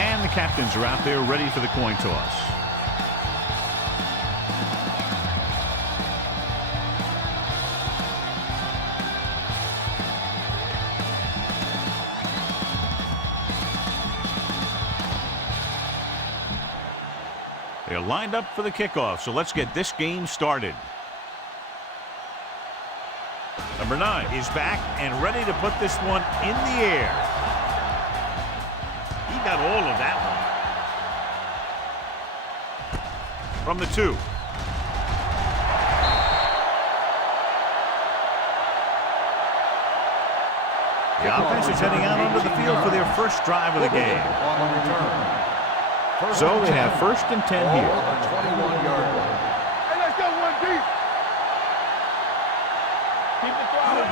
And the captains are out there ready for the coin toss. They're lined up for the kickoff, so let's get this game started. Number 9 is back and ready to put this one in the air. He got all of that one. From the 2. The offense is heading out onto the field for their first drive of the game. So they have 1st and 10 here.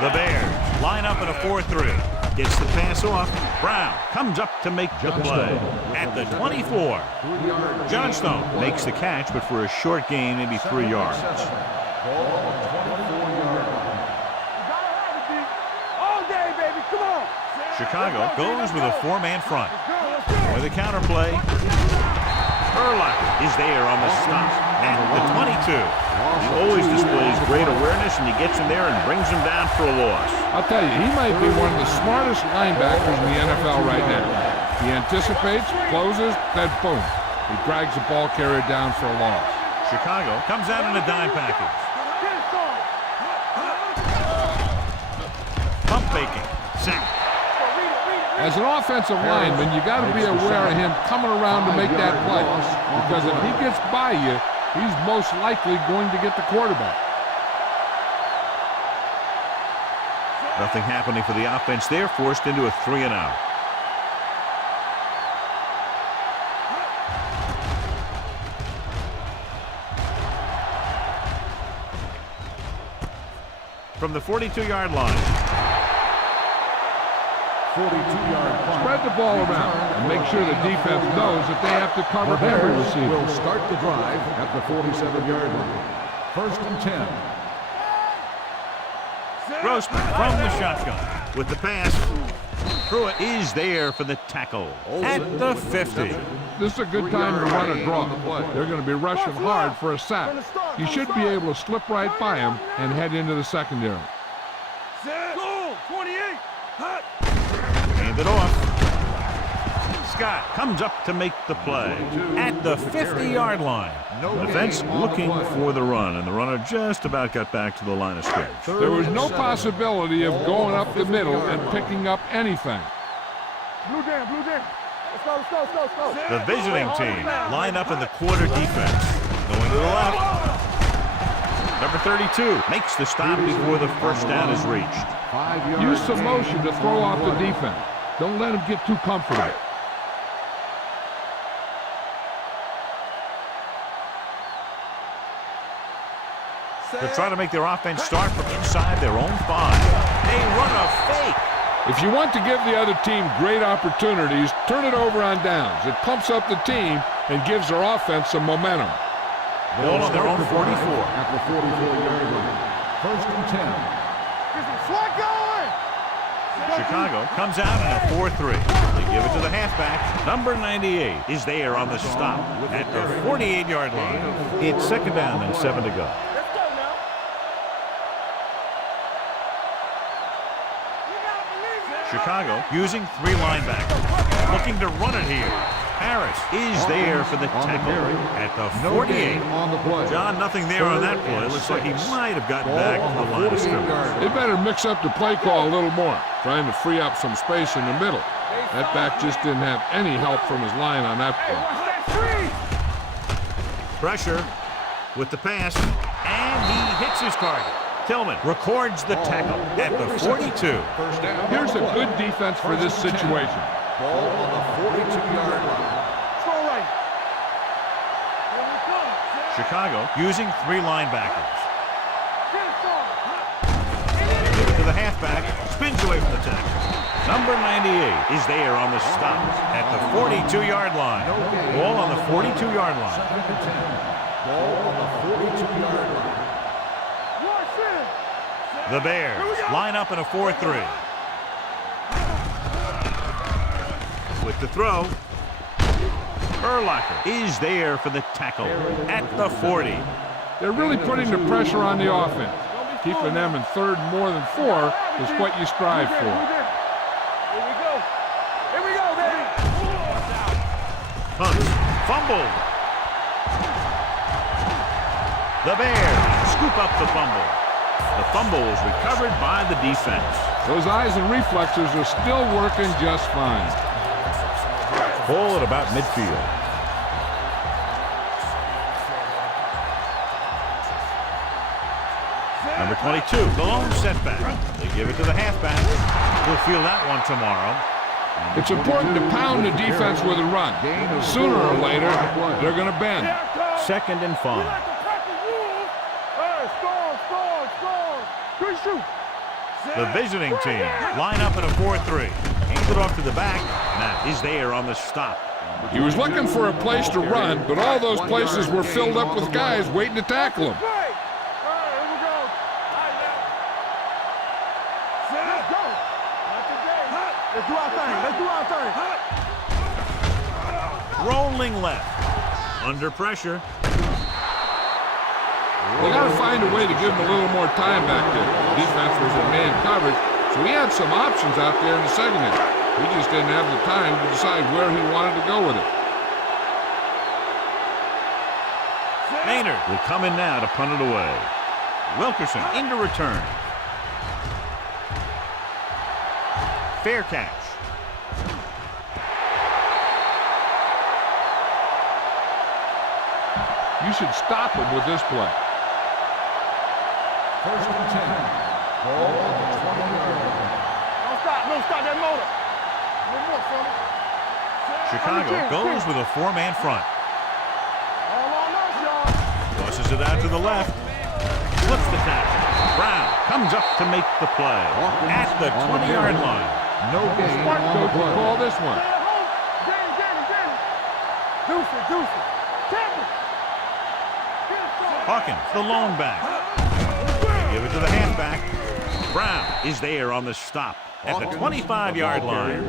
The Bears line up in a 4-3. Gets the pass off. Brown comes up to make the play at the 24. Johnstone makes the catch, but for a short gain, maybe 3 yards. Chicago goes with a 4-man front. With a counter play. Urlacher is there on the stop at the 22. He always displays great awareness, and he gets him there and brings him down for a loss. I'll tell you, he might be one of the smartest linebackers in the NFL right now. He anticipates, closes, then boom. He drags the ball carrier down for a loss. Chicago comes out in a dime package. Pump faking. Sack. As an offensive lineman, you got to be aware of him coming around to make that play. Because if he gets by you, he's most likely going to get the quarterback. Nothing happening for the offense there, forced into a 3-and-out. From the 42-yard line. 42-yard clock. Spread the ball around and make sure the defense knows that they have to cover every receiver. Will start the drive at the 47-yard line. 1st and 10. Grossman from the shotgun with the pass. Pruitt is there for the tackle at the 50. This is a good time to run a draw. They're going to be rushing hard for a sack. You should be able to slip right by him and head into the secondary. Hand it off. Scott comes up to make the play at the 50-yard line. Defense looking for the run, and the runner just about got back to the line of scrimmage. There was no possibility of going up the middle and picking up anything. Blue jam. Let's go. The visiting team line up in the quarter defense. Going to the left. Number 32 makes the stop before the first down is reached. Use some motion to throw off the defense. Don't let him get too comfortable. They're trying to make their offense start from inside their own 5. They run a fake. If you want to give the other team great opportunities, turn it over on downs. It pumps up the team and gives their offense some momentum. Ball on their own 44. At the 44-yard line. 1st and 10. Chicago comes out in a 4-3. They give it to the halfback. Number 98 is there on the stop at the 48-yard line. It's 2nd down and 7 to go. Chicago using 3 linebackers. Looking to run it here. Harris is there for the tackle at the 48. John, nothing there on that play. Looks like he might have gotten back to the line of scrimmage. They better mix up the play call a little more, trying to free up some space in the middle. That back just didn't have any help from his line on that play. Pressure with the pass, and he hits his target. Tillman records the tackle at the 42. Here's a good defense for this situation. Ball on the 42-yard line. Chicago using 3 linebackers. Give it to the halfback. Spins away from the tackle. Number 98 is there on the stop at the 42-yard line. Ball on the 42-yard line. Ball on the 42-yard line. The Bears line up in a 4-3. With the throw. Urlacher is there for the tackle at the 40. They're really putting the pressure on the offense. Keeping them in third more than 4 is what you strive for. Here we go. Here we go, baby. Hunt fumbled. The Bears scoop up the fumble. The fumble is recovered by the defense. Those eyes and reflexes are still working just fine. Ball at about midfield. Number 22, the lone setback. They give it to the halfback. We'll feel that one tomorrow. It's important to pound the defense with a run. Sooner or later, they're going to bend. 2nd and 5. Good shoot. The visiting team line up in a 4-3. Hands it off to the back. Matt is there on the stop. He was looking for a place to run, but all those places were filled up with guys waiting to tackle him. Let's do our thing. Let's do our thing. Rolling left. Under pressure. They got to find a way to give him a little more time back there. The defense was in man coverage, so he had some options out there in the second half. He just didn't have the time to decide where he wanted to go with it. Maynard will come in now to punt it away. Wilkerson into return. Fair catch. You should stop him with this play. 1st and 10. Ball at the 20-yard line. Don't stop that motor. No more, fella. Chicago goes with a 4-man front. All on us, y'all. Tosses it out to the left. Flips the tackle. Brown comes up to make the play at the 20-yard line. No gain Smart on the coach will play. call this one. Danny. Deuce it. Tackle. Hawkins, the lone back. Give it to the halfback. Brown is there on the stop at the 25-yard line.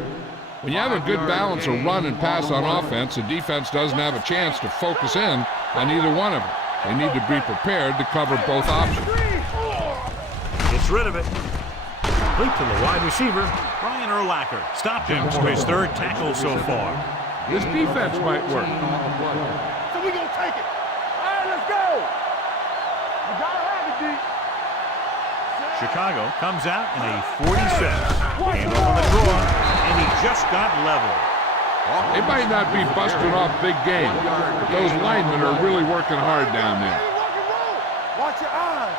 When you have a good balance of run and pass on offense, the defense doesn't have a chance to focus in on either one of them. They need to be prepared to cover both options. Gets rid of it. Complete to the wide receiver. Brian Urlacher stopped him for his 3rd tackle so far. This defense might work. So we gonna take it. All right, let's go. You gotta have it, D. Chicago comes out in a 46. Hand off on the draw, and he just got level. They might not be busting off big game, but those linemen are really working hard down there. Watch your eyes.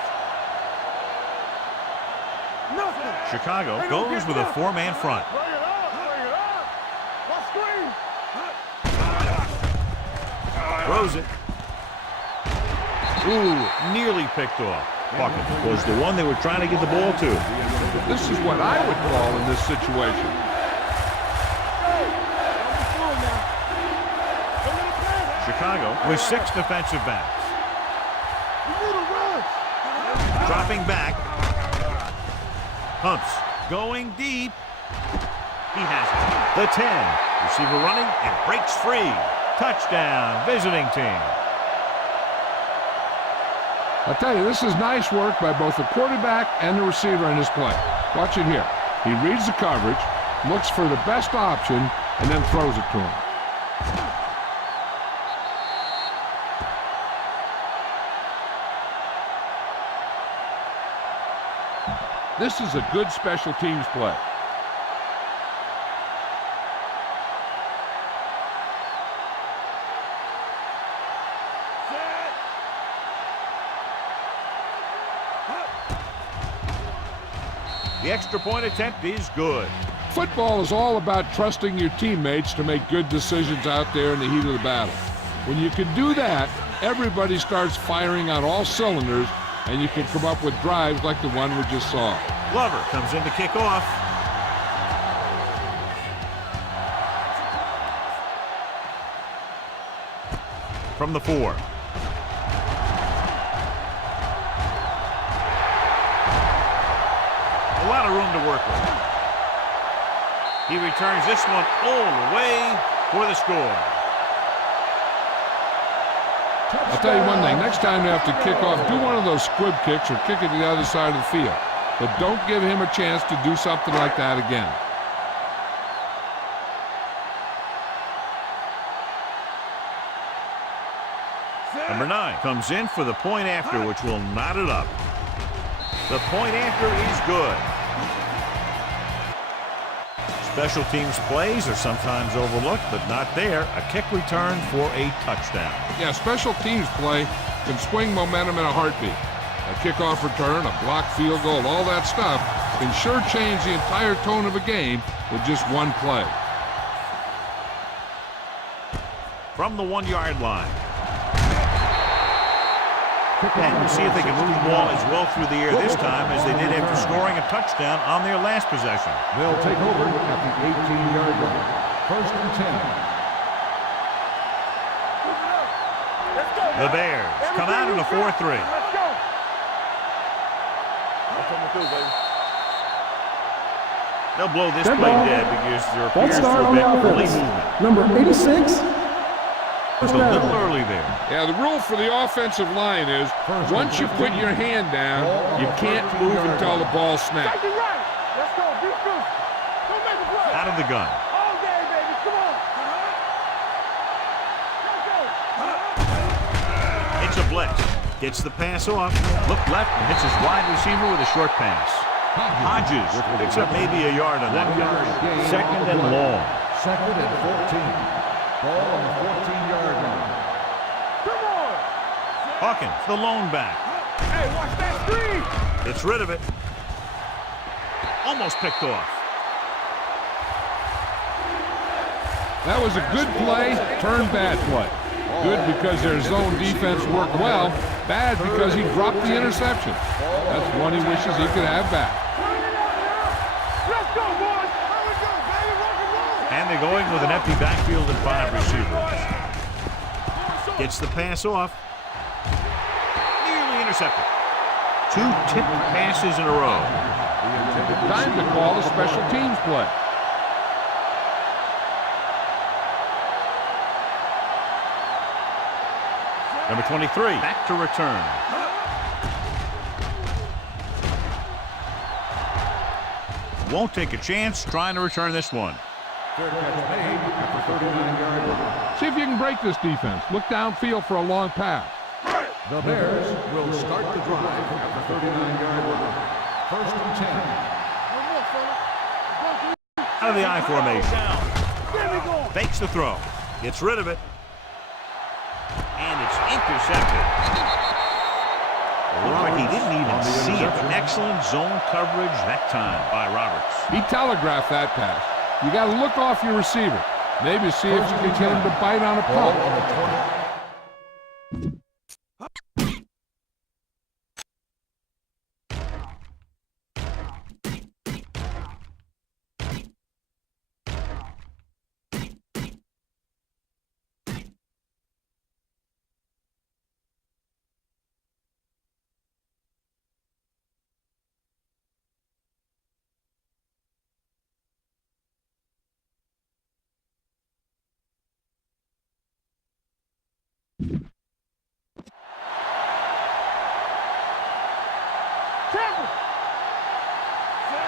Nothing. Chicago goes with a 4-man front. Bring it up. Let's screen. Throws it. Ooh, nearly picked off. Hawkins was the one they were trying to get the ball to. This is what I would call in this situation. Chicago with 6 defensive backs. Dropping back. Hunts going deep. He has it. The 10. Receiver running and breaks free. Touchdown, visiting team. I'll tell you, this is nice work by both the quarterback and the receiver in this play. Watch it here. He reads the coverage, looks for the best option, and then throws it to him. This is a good special teams play. The extra point attempt is good. Football is all about trusting your teammates to make good decisions out there in the heat of the battle. When you can do that, everybody starts firing on all cylinders, and you can come up with drives like the one we just saw. Glover comes in to kick off. From the 4. A lot of room to work with. He returns this one all the way for the score. I'll tell you one thing. Next time you have to kick off, do one of those squib kicks or kick it to the other side of the field. But don't give him a chance to do something like that again. Number 9 comes in for the point after, which will knot it up. The point after is good. Special teams plays are sometimes overlooked, but not there. A kick return for a touchdown. Yeah, special teams play can swing momentum in a heartbeat. A kickoff return, a blocked field goal, all that stuff can sure change the entire tone of a game with just one play. From the 1-yard line. And we'll see if they can move the ball as well through the air this time as they did after scoring a touchdown on their last possession. They'll take over at the 18-yard line. First and 10. The Bears come out in a 4-3. Let's go. That's what we do, baby. They'll blow this Dead play ball. dead because there Ball appears to start have on the been early offense. movement. Number 86. It's a little early there. Yeah, the rule for the offensive line is once you put your hand down, you can't move until the ball snaps. Take it right. Let's go. Be good. Don't make a play. Out of the gun. All day, baby. Come on. Let's go. It's a blitz. Gets the pass off. Look left and hits his wide receiver with a short pass. Hodges picks up maybe a yard on that catch. Second and long. Second and 14. Ball on the 14-yard line. Come on. Hawkins, the lone back. Hey, watch that screen. Gets rid of it. Almost picked off. That was a good play, turned bad play. Good because their zone defense worked well. Bad because he dropped the interception. That's one he wishes he could have back. Let's go, boys. Here we go, baby. Rock and roll. And they're going with an empty backfield and 5 receivers. Gets the pass off. Nearly intercepted. 2 tipped passes in a row. Time to call a special teams play. Number 23, back to return. Won't take a chance trying to return this one. Fair catch made at the 39-yard line. See if you can break this defense. Look downfield for a long pass. The Bears will start the drive at the 39-yard line. First and 10. Out of the I formation. There we go. Fakes the throw. Gets rid of it. And it's intercepted. Robert, he didn't even see it. Excellent zone coverage that time by Roberts. He telegraphed that pass. You got to look off your receiver. Maybe see if you can get him to bite on a Ball pump. on the 20.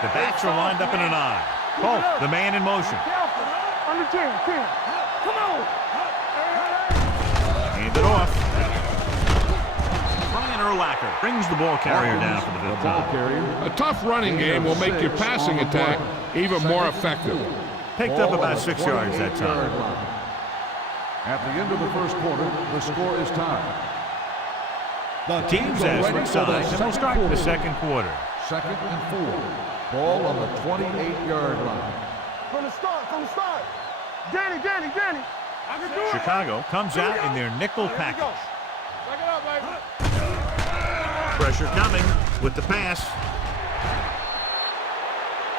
The backs are lined up in an I. Polk, the man in motion. Under 10. Come on. Hand it off. Brian Urlacher brings the ball carrier down for the The fifth ball time. carrier. A tough running game will make your passing attack even more effective. Picked up about 6 yards that time. At the end of the first quarter, the score is tied. The Teams as for sides, and we'll start the second quarter. Second and 4. Ball on the 28-yard line. From the start. Danny. I can do it. Chicago comes out in their nickel Here we go. package. Back it up, baby. Pressure coming with the pass.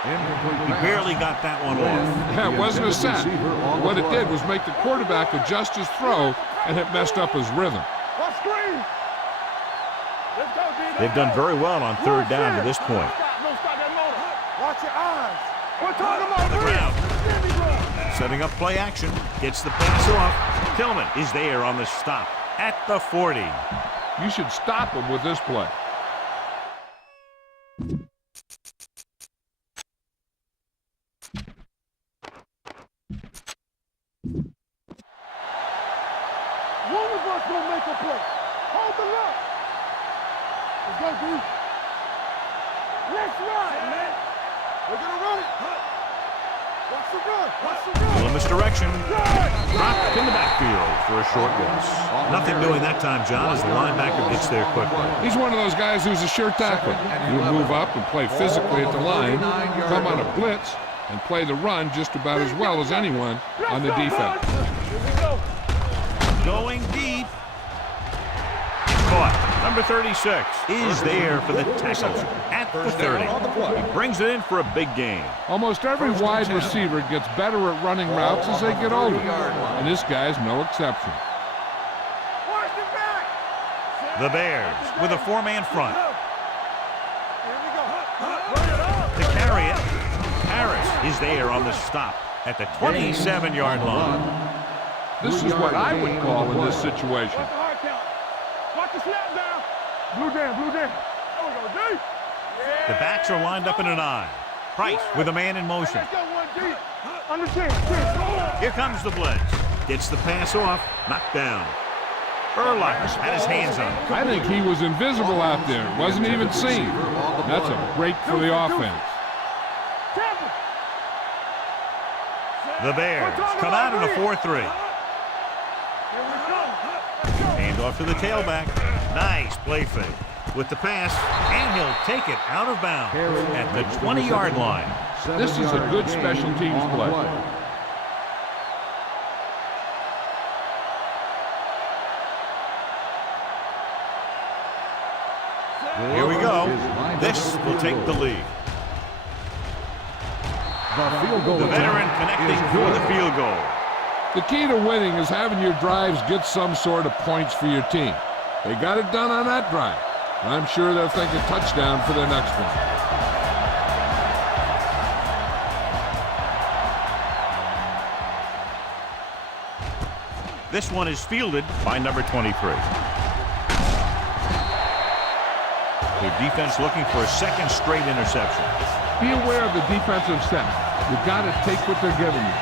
Incomplete He pass. barely got that one off. Yeah, it wasn't a sack. Receiver on the What it play. did was make the quarterback adjust his throw, and it messed up his rhythm. Watch screen. Let's go, D. They've done very well on third down to this point. Don't stop that motor. Watch your eyes. We're talking about On the ground. There we go. Setting up play action. Gets the pass off. Tillman is there on the stop. at the 40. You should stop him with this play. One of us gonna make a play. Hold the lock. Let's go, dude. Let's run, man. We're gonna run it. Watch the run. Watch the run. Full misdirection. Dropped in the backfield for a short loss. Nothing doing that time, John, as the linebacker gets there quickly. He's one of those guys who's a sure tackler. He'll move up and play physically at the line, come on a blitz, and play the run just about as well as anyone on the defense. Going deep. Caught. Number 36 is there for the tackle at the 30. He brings it in for a big gain. Almost every wide receiver gets better at running routes as they get older, and this guy's no exception. The Bears with a four-man front. To carry it, Harris is there on the stop at the 27-yard line. This is what I would call in this situation. Watch the snap down. Blue down, blue down. There we go, deep. The backs are lined up in an I. Price with a man in motion. Let's go one deep. Under 10. Here comes the blitz. Gets the pass off. Knocked down. Urlacher had his hands on it. I think he was invisible out there. Wasn't even seen. That's a break for the offense. The Bears come out in a 4-3. Hand off to the tailback. Nice play fake with the pass, and he'll take it out of bounds at the 20-yard line. This is a good special teams play. Here we go. This will take the lead. The veteran connecting for the field goal. The key to winning is having your drives get some sort of points for your team. They got it done on that drive. I'm sure they'll think a touchdown for their next one. This one is fielded by number 23. The defense looking for a second straight interception. Be aware of the defensive set. You've got to take what they're giving you.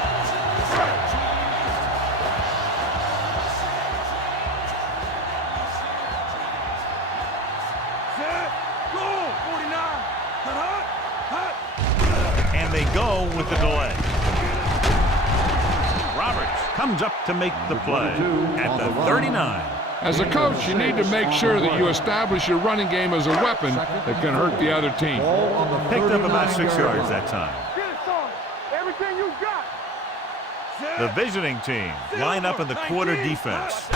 And they go with the delay. Roberts comes up to make the play at the 39. As a coach, you need to make sure that you establish your running game as a weapon that can hurt the other team. Picked up about 6 yards that time. Everything you got. The visiting team line up in the quarter defense.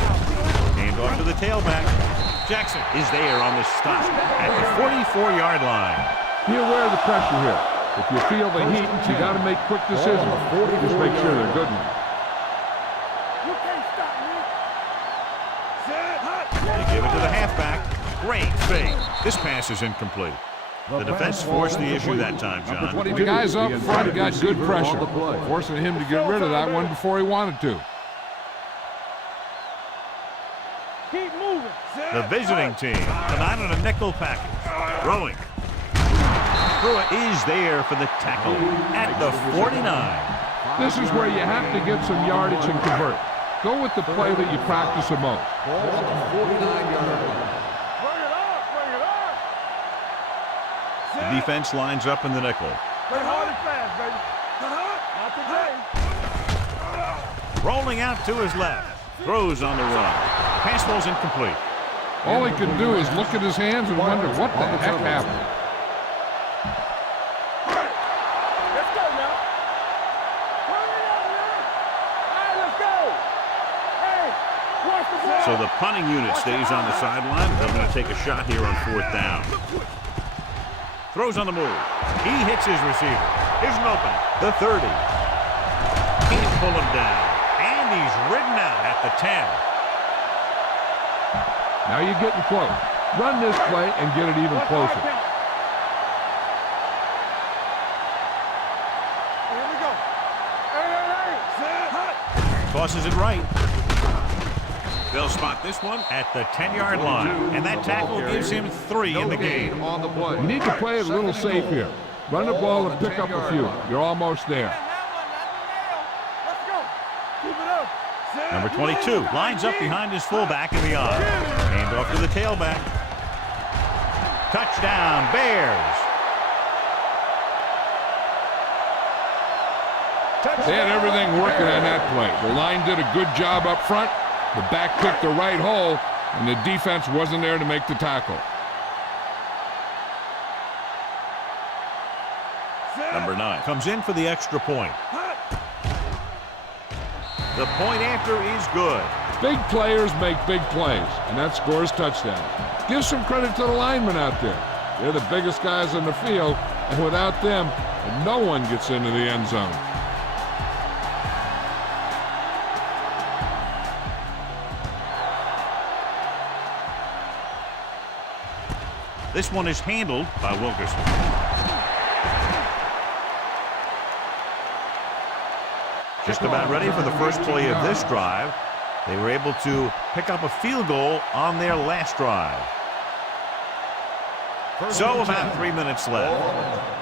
Hand off to the tailback. Jackson is there on the stop at the 44-yard line. Be aware of the pressure here. If you feel the heat, you got to make quick decisions. Just make sure they're good ones. You can't stop me. They give it to the halfback. Great fake. This pass is incomplete. The defense forced the issue that time, John. The guys up front got good pressure, forcing him to get rid of that one before he wanted to. Keep moving. The visiting team come out in a nickel package. Throwing. Pruitt is there for the tackle at the 49. This is where you have to get some yardage and convert. Go with the play that you practice the most. Bring it on, bring it on. The defense lines up in the nickel. Play hard and fast, baby. Not today. Rolling out to his left. Throws on the run. Pass falls incomplete. All he can do is look at his hands and wonder what the heck happened. Let's go now. Bring it up, man. All right, let's go. Hey, watch the ball. So the punting unit stays on the sideline. They're going to take a shot here on 4th down. Throws on the move. He hits his receiver. Here's an opening. The 30. Can't pull him down. And he's ridden out at the 10. Now you're getting close. Run this play and get it even closer. Here we go. Hey. Tosses it right. They'll spot this one at the 10-yard line, and that tackle gives him 3 in the game. On the play. You need to play it a little safe here. Run the ball and pick up a few. You're almost there. Let's go. Keep it up. Number 22 lines up behind his fullback in the eye. Hand off to the tailback. Touchdown, Bears. They had everything working on that play. The line did a good job up front. The back picked the right hole, and the defense wasn't there to make the tackle. Number 9 comes in for the extra point. The point after is good. Big players make big plays, and that scores touchdown. Give some credit to the linemen out there. They're the biggest guys on the field, and without them, no one gets into the end zone. This one is handled by Wilkerson. Just about ready for the first play of this drive. They were able to pick up a field goal on their last drive. So about 3 minutes left.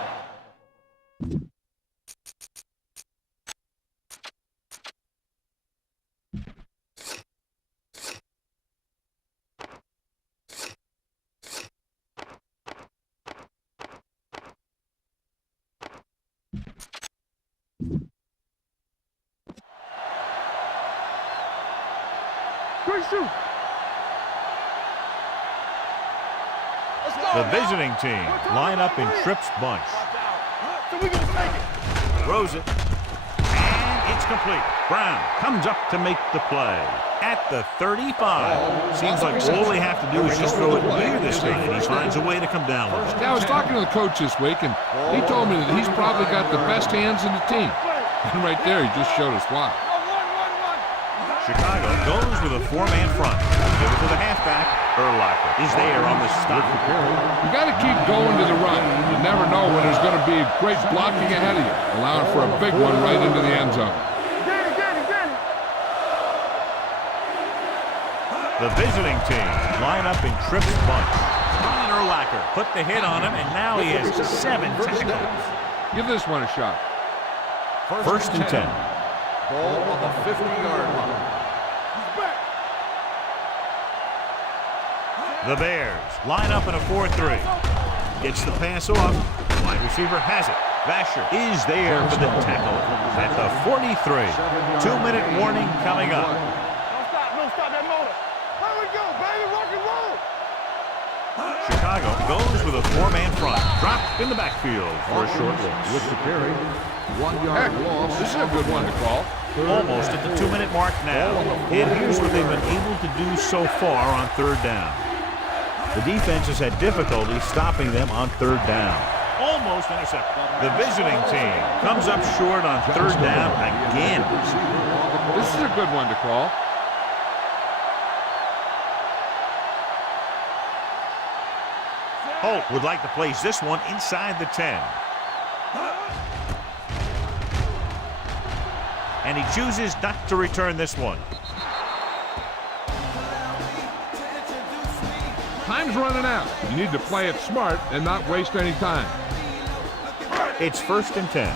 The visiting team line up in Tripp's bunch. Throws it. And it's complete. Brown comes up to make the play. At the 35. Seems like all they have to do is just throw it near this guy, and he finds a way to come down with it. Yeah, I was talking to the coach this week, and he told me that he's probably got the best hands in the team. And right there, he just showed us why. Chicago goes with a 4-man front. Give it to the halfback. Urlacher is there on the stop. You got to keep going to the run. You never know when there's going to be great blocking ahead of you, allowing for a big one right into the end zone. The visiting team line up in Tripp's bunch. Brian Urlacher put the hit on him, and now he has 7 tackles. Give this one a shot. First and 10. Ball on the 50-yard line. The Bears line up in a 4-3. Gets the pass off. Wide receiver has it. Vasher is there for the tackle at the 43. 2-minute warning coming up. Don't stop that motor. Here we go, baby. Rock and roll. Chicago goes with a 4-man front. Dropped in the backfield for a short loss. With the carry, 1-yard loss. This is a good one to call. Almost at the 2-minute mark now. And here's what they've been able to do so far on 3rd down. The defense has had difficulty stopping them on 3rd down. Almost intercepted. The visiting team comes up short on 3rd down again. This is a good one to call. Holt would like to place this one inside the 10. And he chooses not to return this one. Time's running out. You need to play it smart and not waste any time. It's 1st and 10.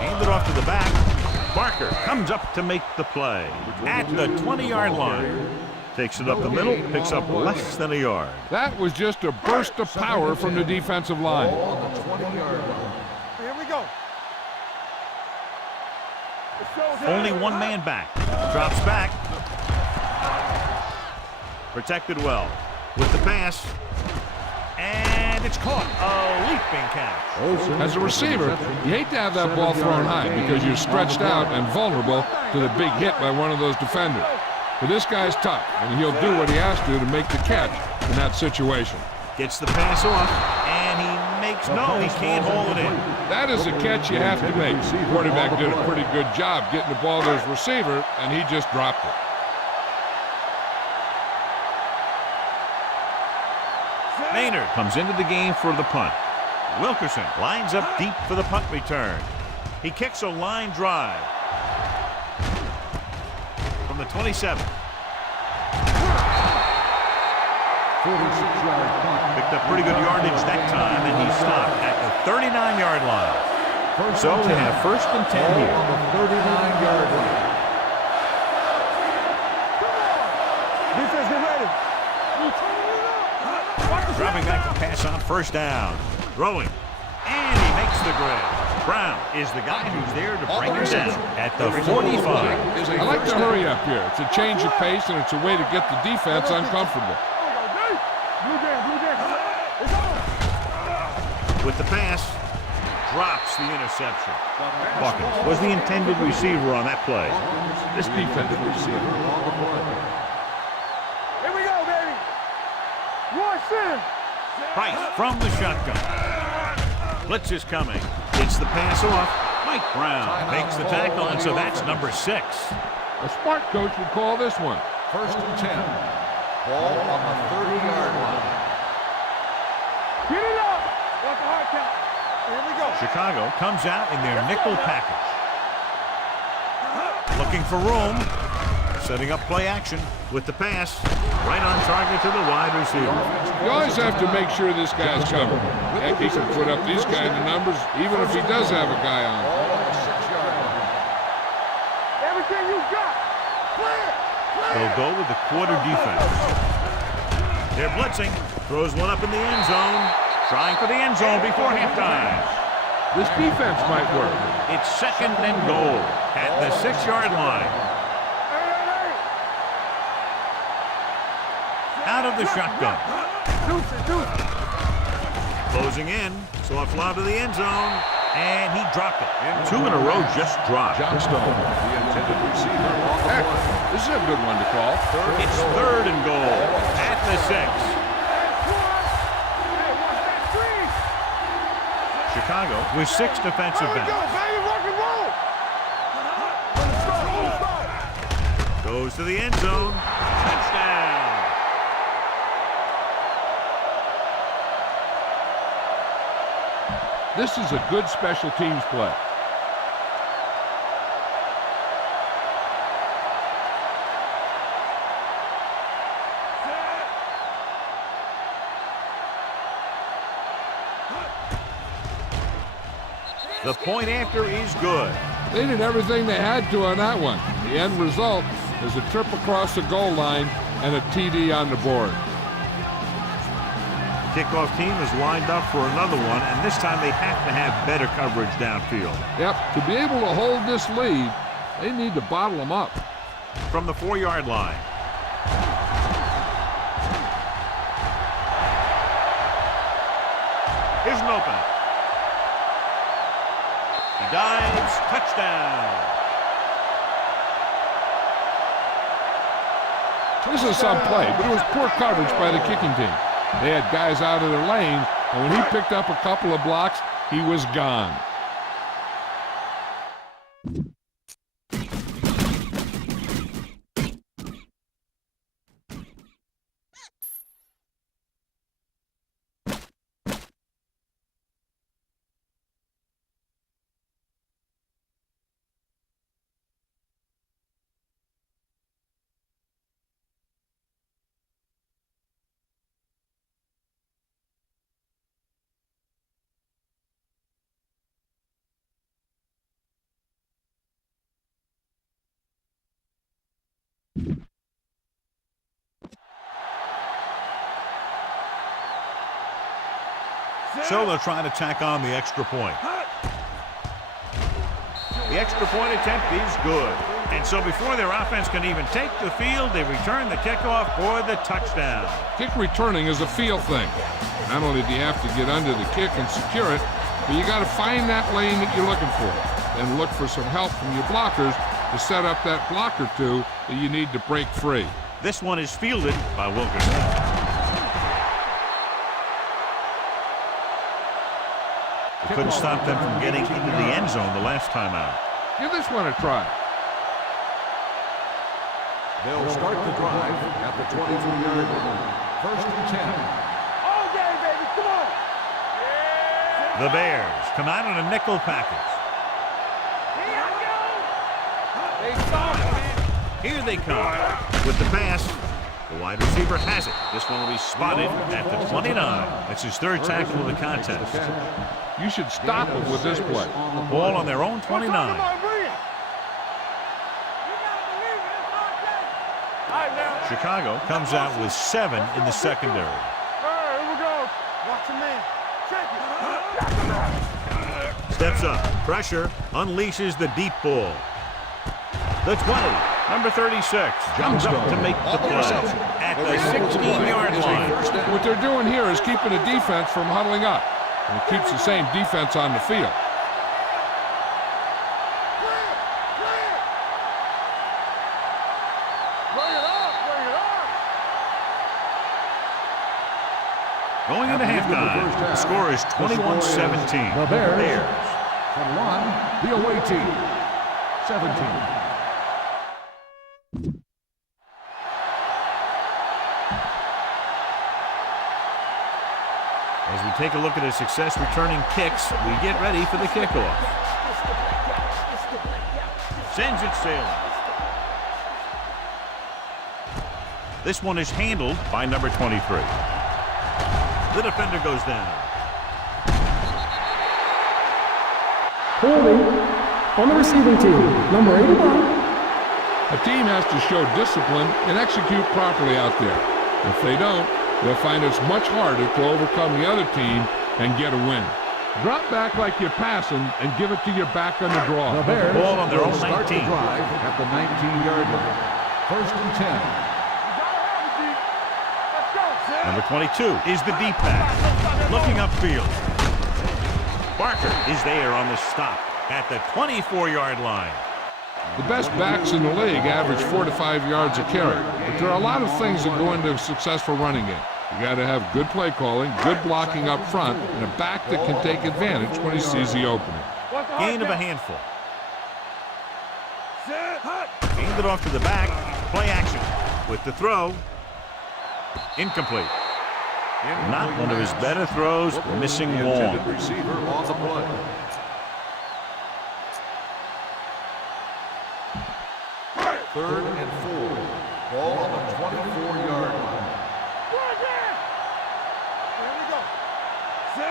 Hand it off to the back. Barker comes up to make the play at the 20-yard line. Takes it up the middle, picks up less than a yard. That was just a burst of power from the defensive line. Here we go. Only one man back. Drops back. Protected well. With the pass. And it's caught. A leaping catch. As a receiver, you hate to have that ball thrown high because you're stretched out and vulnerable to the big hit by one of those defenders. But this guy's tough, and he'll do what he has to make the catch in that situation. Gets the pass off, and he makes no, he can't hold it in. That is a catch you have to make. The quarterback did a pretty good job getting the ball to his receiver, and he just dropped it. Maynard comes into the game for the punt. Wilkerson lines up deep for the punt return. He kicks a line drive from the 27. 46-yard punt. Picked up pretty good yardage that time, and he stopped at the 39-yard line. So we have 1st and 10 here. On the 39-yard line. Defense, get ready. Dropping back to pass on 1st down. Throwing. And he makes the grab. Brown is the guy who's there to bring him down at the 45. I like to hurry up here. It's a change of pace, and it's a way to get the defense uncomfortable. With the pass, drops the interception. Hawkins was the intended receiver on that play. This defensive receiver. Here we go, baby. Rush in. Price from the shotgun. Blitz is coming. It's the pass off. Mike Brown makes the tackle, and so that's number 6. A smart coach would call this one. 1st and 10. Ball on the 30-yard line. Get it up. Watch the hard count. Here we go. Chicago comes out in their nickel package. Looking for room. Setting up play action with the pass. Right on target to the wide receiver. You always have to make sure this guy's covered. Heck, he can put up these kind of numbers even if he does have a guy on. Ball on the 6-yard line. Everything you got. Clear. They'll go with the quarter defense. They're blitzing. Throws one up in the end zone. Trying for the end zone before halftime. This defense might work. It's 2nd and goal at the 6-yard line. Out of the shotgun. Closing in. Soft lob to the end zone. And he dropped it. 2 in a row just dropped. Johnstone, the intended receiver on the Heck, play. this is a good one to call. It's 3rd and goal at the 6. Chicago with 6 defensive backs. Goes to the end zone. Touchdown. This is a good special teams play. The point after is good. They did everything they had to on that one. The end result is a trip across the goal line and a TD on the board. Kickoff team is lined up for another one, and this time they have to have better coverage downfield. Yep, to be able to hold this lead, they need to bottle them up. From the 4-yard line. Here's an opening. He dives, touchdown. This is some play, but it was poor coverage by the kicking team. They had guys out of their lane, and when he picked up a couple of blocks, he was gone. So they'll try to tack on the extra point. The extra point attempt is good. And so before their offense can even take the field, they return the kickoff for the touchdown. Kick returning is a feel thing. Not only do you have to get under the kick and secure it, but you got to find that lane that you're looking for. Then look for some help from your blockers to set up that block or two that you need to break free. This one is fielded by Wilkerson. They couldn't stop them from getting into the end zone the last time out. Give this one a try. They'll start the drive at the 22-yard line. 1st and 10. All day, baby. Come on. The Bears come out in a nickel package. Here they come with the pass. The wide receiver has it. This one will be spotted at the 29. That's his third tackle of the contest. You should stop him with this play. Ball on their own 29. Chicago comes out with 7 in the secondary. Here we go. Watch the man. Check it. Steps up. Pressure. Unleashes the deep ball. The 20. Number 36 comes up to make the play at the 16-yard line. What they're doing here is keeping the defense from huddling up. And it keeps the same defense on the field. Going into halftime, the score is 21-17. The Bears. 21, the away team. 17. As we take a look at his success returning kicks, we get ready for the kickoff. Sends it sailing. This one is handled by number 23. The defender goes down. Holding on the receiving team, number 81. A team has to show discipline and execute properly out there. If they don't, they'll find it's much harder to overcome the other team and get a win. Drop back like you're passing and give it to your back on the draw. The Bears Ball on their own will start the 19. drive at the 19-yard line. First and 10. Number 22 is the deep back. Looking upfield. Barker is there on the stop at the 24-yard line. The best backs in the league average 4 to 5 yards a carry. But there are a lot of things that go into a successful running game. You got to have good play calling, good blocking up front, and a back that can take advantage when he sees the opening. Gain of a handful. Hand it off to the back. Play action with the throw. Incomplete. Not one of his better throws, missing long. Receiver on the play. Third and 4. Ball on the 24-yard line.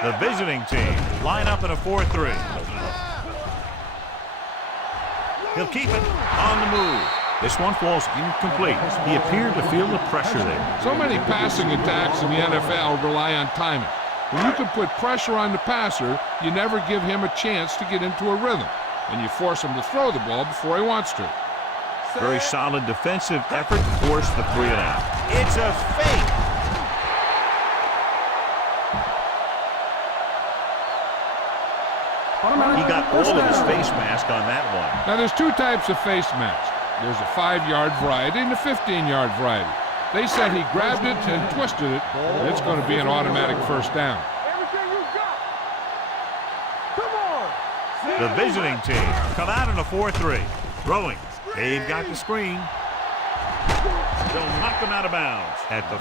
The visiting team line up in a 4-3. He'll keep it on the move. This one falls incomplete. He appeared to feel the pressure there. So many passing attacks in the NFL rely on timing. When you can put pressure on the passer, you never give him a chance to get into a rhythm, and you force him to throw the ball before he wants to. Very solid defensive effort to force the 3 and out. It's a fake. He got all of his face mask on that one. Now, there's 2 types of face mask. There's a 5-yard variety and a 15-yard variety. They said he grabbed it and twisted it, and it's going to be an automatic first down. Everything you got. Come on. The visiting team come out in a 4-3. Throwing. They've got the screen. They'll knock them out of bounds at the...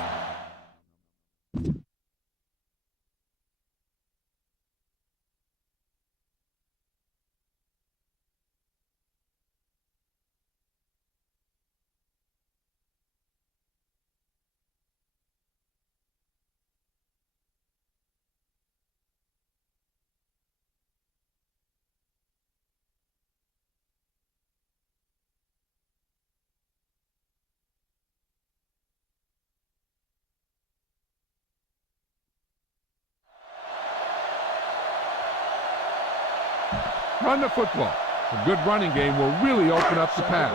Run the football. A good running game will really open up the pass.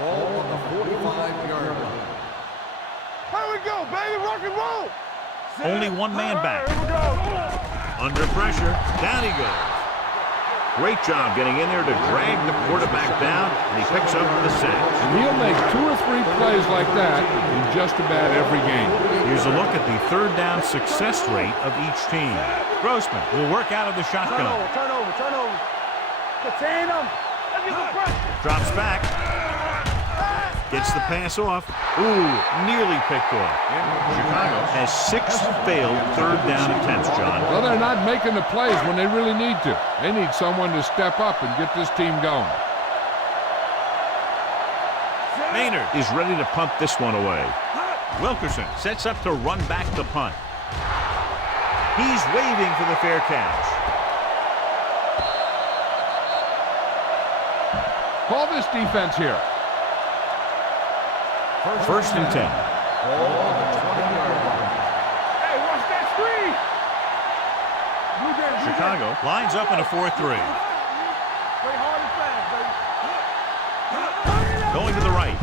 Ball on the 45-yard line. Here we go, baby. Rock and roll. Only one man back. Here we go. Under pressure. Down he goes. Great job getting in there to drag the quarterback down, and he picks up the sack. And he'll make 2 or 3 plays like that in just about every game. Here's a look at the third down success rate of each team. Grossman will work out of the shotgun. Turn over. Contain him. Drops back. Gets the pass off. Ooh, nearly picked off. Chicago has 6 failed third down attempts, John. Well, they're not making the plays when they really need to. They need someone to step up and get this team going. Maynard is ready to punt this one away. Wilkerson sets up to run back the punt. He's waving for the fair catch. Call this defense here. First and 10. Hey, watch that screen. Chicago lines up in a 4-3. Play hard and fast, baby. Going to the right.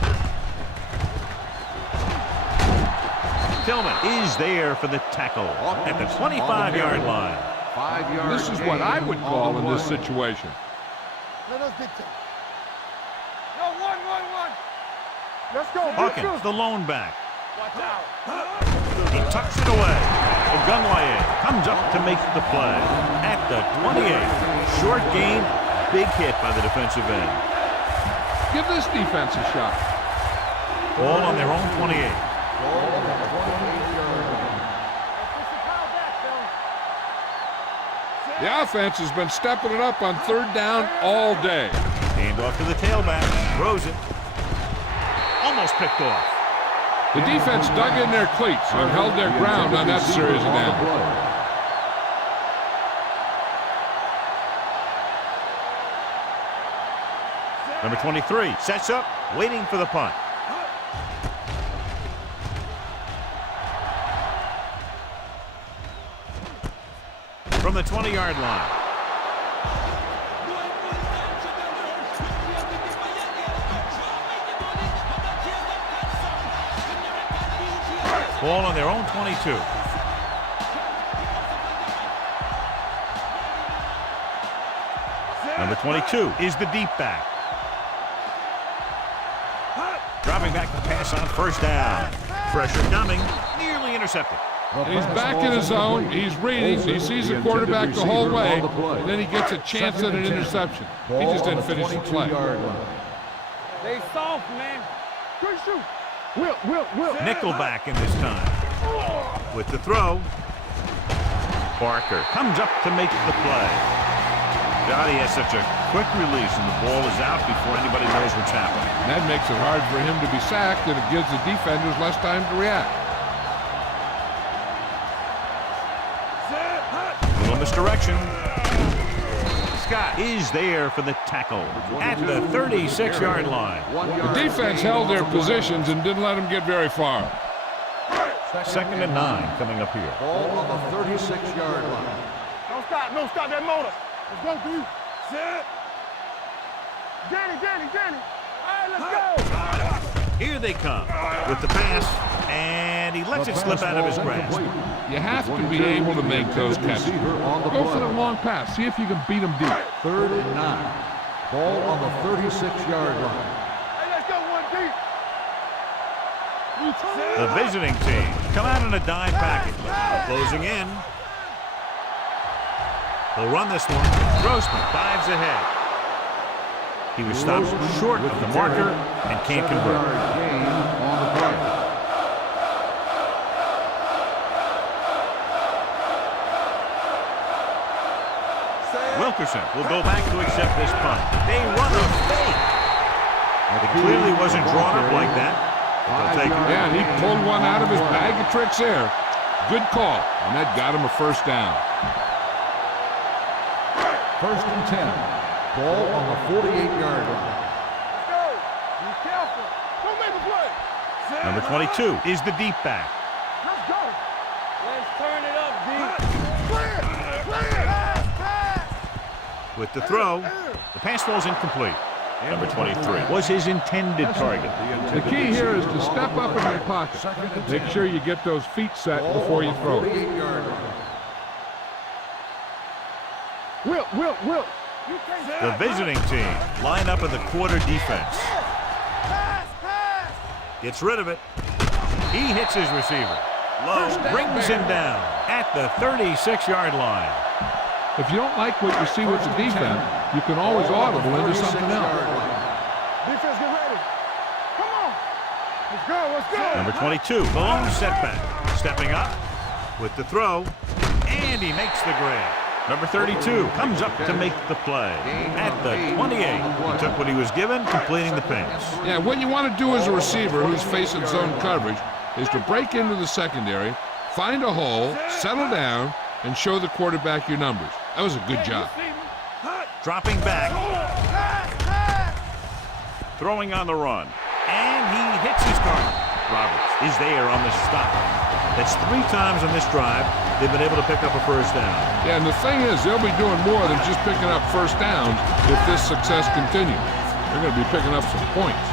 Tillman is there for the tackle at the 25-yard line. 5 yards. This is what I would call in this situation. Let us dictate. No, one. Let's go. Hawkins, the lone back. Watch out. He tucks it away. Ogunwaye comes up to make the play at the 28. Short gain, big hit by the defensive end. Give this defense a shot. All on their own 28. The offense has been stepping it up on third down all day. Hand off to the tailback. Throws it. Almost picked off. The defense dug in their cleats and held their ground on that series of downs. Number 23 sets up, waiting for the punt. From the 20-yard line. Ball on their own 22. Number 22 is the deep back. Dropping back the pass on first down. Pressure coming, nearly intercepted. And he's back in his zone. He's reading. He sees the quarterback the whole way, and then he gets a chance at an interception. He just didn't finish the play. They soft, man. Good shoot. Will. Nickelback in this time. With the throw. Parker comes up to make the play. Johnny has such a quick release, and the ball is out before anybody knows what's happening. And that makes it hard for him to be sacked, and it gives the defenders less time to react. Little misdirection. Scott is there for the tackle at the 36-yard line. The defense held their positions and didn't let them get very far. 2nd and 9 coming up here. Ball on the 36-yard line. No stop that motor. Let's go, dude. Sit. Danny. All right, let's go. Here they come with the pass, and he lets it slip out of his grasp. You have to be able to make those catches. Go for the long pass. See if you can beat them deep. 3rd and 9. Ball on the 36-yard line. Hey, let's go, one deep. The visiting team come out in a dime package. Closing in. He'll run this one. Grossman dives ahead. He was stopped short of the marker and can't convert. Gain on the play. Wilkerson will go back to accept this punt. They run a fake. It clearly wasn't drawn up like that. But they'll take it. Yeah, and he pulled one out of his bag of tricks there. Good call, and that got him a first down. 1st and 10. Ball on the 48-yard line. Let's go. Be careful. Don't make a play. Number 22 is the deep back. Let's go. Let's turn it up, D. Clear. Pass. With the throw, the pass falls incomplete. Number 23 was his intended target. The key here is to step up in your pocket. Make sure you get those feet set before you throw it. 48-yard line. Will. The visiting team line up in the quarter defense. Gets rid of it. He hits his receiver. Low brings him down at the 36-yard line. If you don't like what you see with the defense, you can always audible into something else. Defense, get ready. Come on. Let's go, let's go. Number 22, the long setback. Stepping up with the throw, and he makes the grab. Number 32 comes up to make the play. At the 28, he took what he was given, completing the pass. Yeah, what you want to do as a receiver who's facing zone coverage is to break into the secondary, find a hole, settle down, and show the quarterback your numbers. That was a good job. Dropping back. Throwing on the run. And he hits his target. Roberts is there on the stop. That's 3 times on this drive they've been able to pick up a first down. Yeah, and the thing is, they'll be doing more than just picking up first downs if this success continues. They're going to be picking up some points.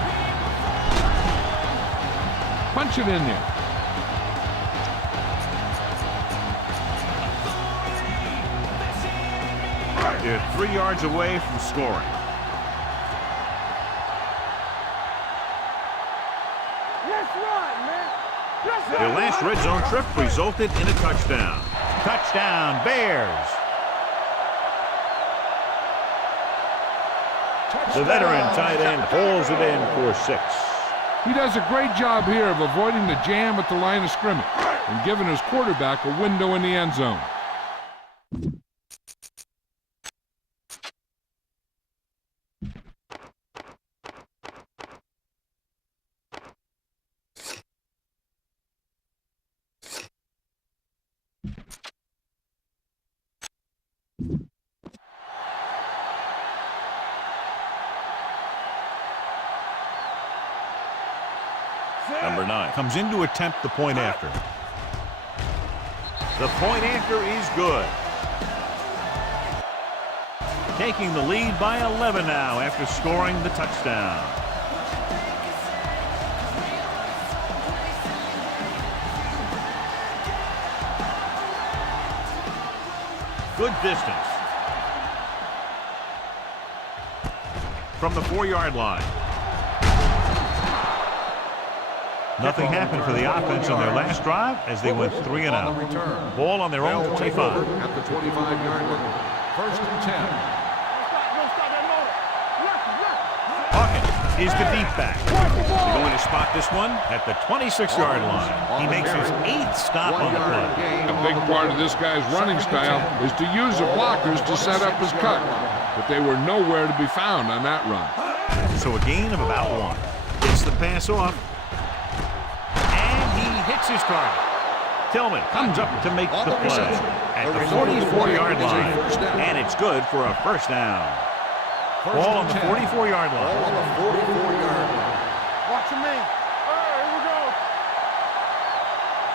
Punch it in there. They're 3 yards away from scoring. Let's run, man. Let's Their last red zone trip resulted in a touchdown. Touchdown, Bears. The veteran tight end holds it in for 6. He does a great job here of avoiding the jam at the line of scrimmage and giving his quarterback a window in the end zone. Number 9 comes in to attempt the point after. The point after is good. Taking the lead by 11 now after scoring the touchdown. Good distance. From the 4-yard line. Nothing happened for the offense on their last drive as they went 3 and out. Ball on their own 25. At the 25-yard line. First and 10. Hawkins is the deep back. They're going to spot this one at the 26-yard line. He makes his 8th stop on the play. A big part of this guy's running style is to use the blockers to set up his cut, but they were nowhere to be found on that run. So a gain of about 1. Gets the pass off. Hits his target. Tillman comes up to make the play at the 44-yard line, and it's good for a first down. Ball on the 44-yard line. Watch your man. Here we go.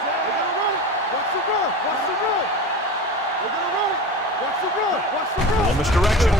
They're gonna run it. Watch the run. Watch the run. They're gonna run it. Watch the run. Watch the run. Little misdirection.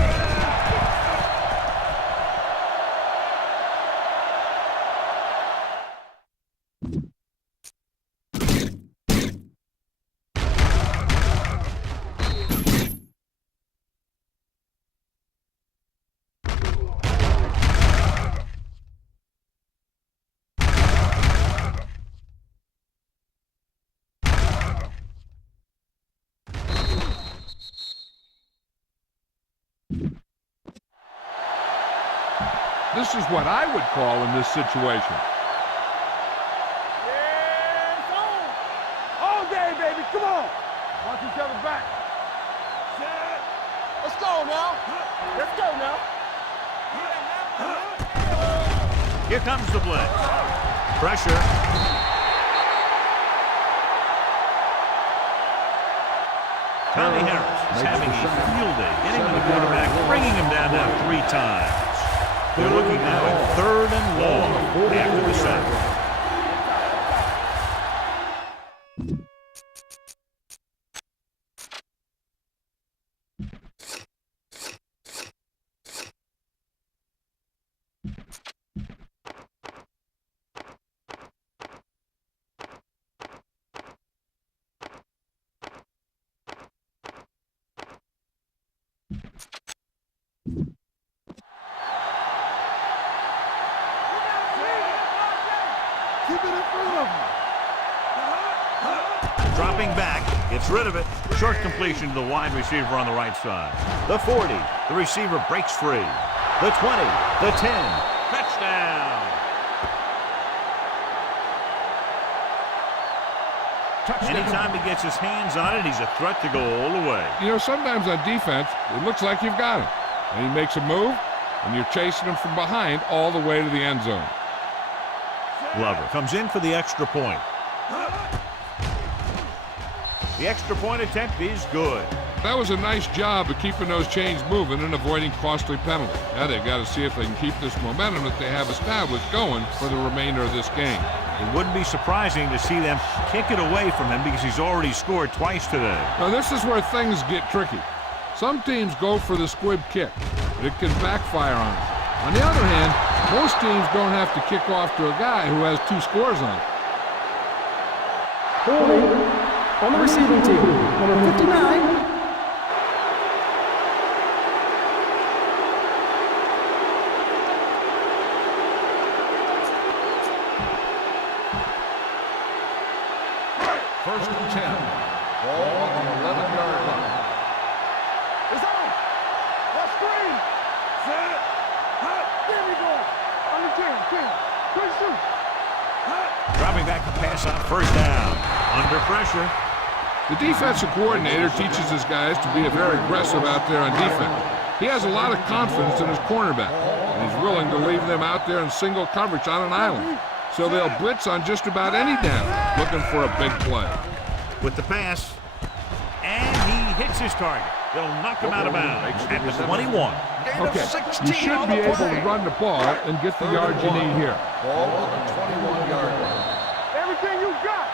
This is what I would call in this situation. Yeah, it's on. All day, baby. Come on. Watch each other back. Let's go now. Let's go now. Here comes the blitz. Pressure. Tommy Harris is having a field day, getting to the quarterback, bringing him down now 3 times. They're looking now at 3rd and long after the sack. Dropping back, gets rid of it. Short completion to the wide receiver on the right side. The 40, the receiver breaks free. The 20, the 10, touchdown. Anytime he gets his hands on it, he's a threat to go all the way. You know, sometimes on defense, it looks like you've got him. And he makes a move, and you're chasing him from behind all the way to the end zone. Glover comes in for the extra point. The extra point attempt is good. That was a nice job of keeping those chains moving and avoiding costly penalties. Now they've got to see if they can keep this momentum that they have established going for the remainder of this game. It wouldn't be surprising to see them kick it away from him because he's already scored twice today. Now this is where things get tricky. Some teams go for the squib kick, but it can backfire on them. On the other hand, most teams don't have to kick off to a guy who has 2 scores on it. Holding on the receiving team, number 59. First and 10. Ball on the 11-yard line. It's on. Let's screen. Set. Hot. There we go. On the 10. Good shoot. Hot. Dropping back the pass on first down. Under pressure. The defensive coordinator teaches his guys to be very aggressive out there on defense. He has a lot of confidence in his cornerback, and he's willing to leave them out there in single coverage on an island. So they'll blitz on just about any down, looking for a big play. With the pass, and he hits his target. They'll knock him out of bounds at the 21. Okay, you should be able to run the ball and get the yards you need here. Ball on the 21-yard line. Everything you got.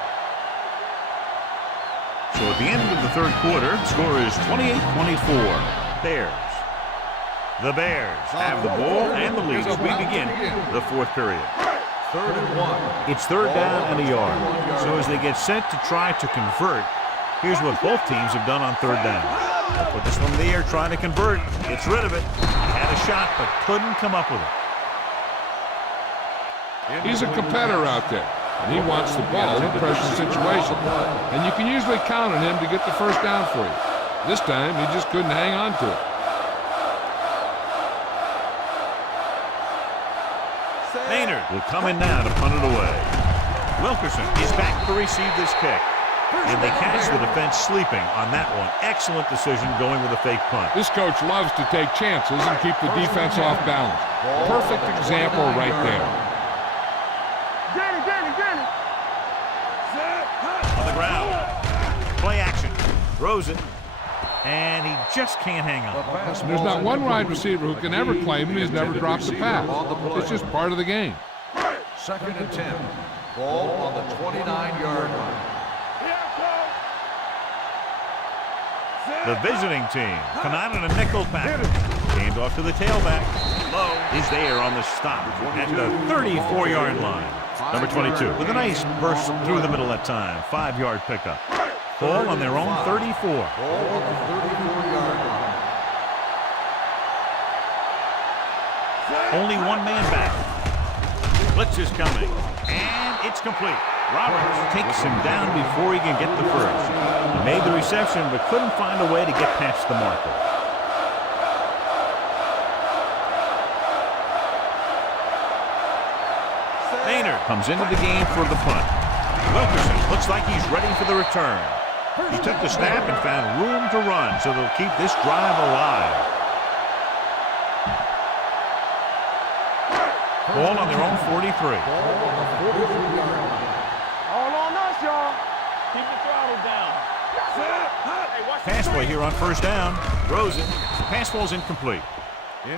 So at the end of the third quarter, the score is 28-24. Bears. The Bears have the ball and the lead as we begin the fourth period. Third and 1. It's third down and a yard. So as they get set to try to convert, here's what both teams have done on third down. They'll put this one in the air, trying to convert. Gets rid of it. He had a shot, but couldn't come up with it. He's a competitor out there, and he wants the ball in pressure situations. And you can usually count on him to get the first down for you. This time, he just couldn't hang on to it. Maynard will come in now to punt it away. Wilkerson is back to receive this kick. And they catch the defense sleeping on that one. Excellent decision going with a fake punt. This coach loves to take chances and keep the defense off balance. Perfect example right there. Danny. On the ground. Play action. Throws it. And he just can't hang on. There's not one wide receiver who can ever claim he's never dropped a pass. It's just part of the game. Second and 10. Ball on the 29-yard line. The visiting team come out in a nickel package. Hand off to the tailback. Low is there on the stop at the 34-yard line. Number 22 with a nice burst through the middle that time. 5-yard pickup. Ball on their own 34. Ball on the 34-yard line. Only one man back. Blitz is coming. And it's complete. Roberts takes him down before he can get the first. He made the reception but couldn't find a way to get past the marker. Maynard comes into the game for the punt. Wilkerson looks like he's ready for the return. He took the snap and found room to run, so they'll keep this drive alive. Ball on their own 43. All on us, y'all. Keep the throttle down. Pass play here on first down. Throws it. The pass ball's incomplete.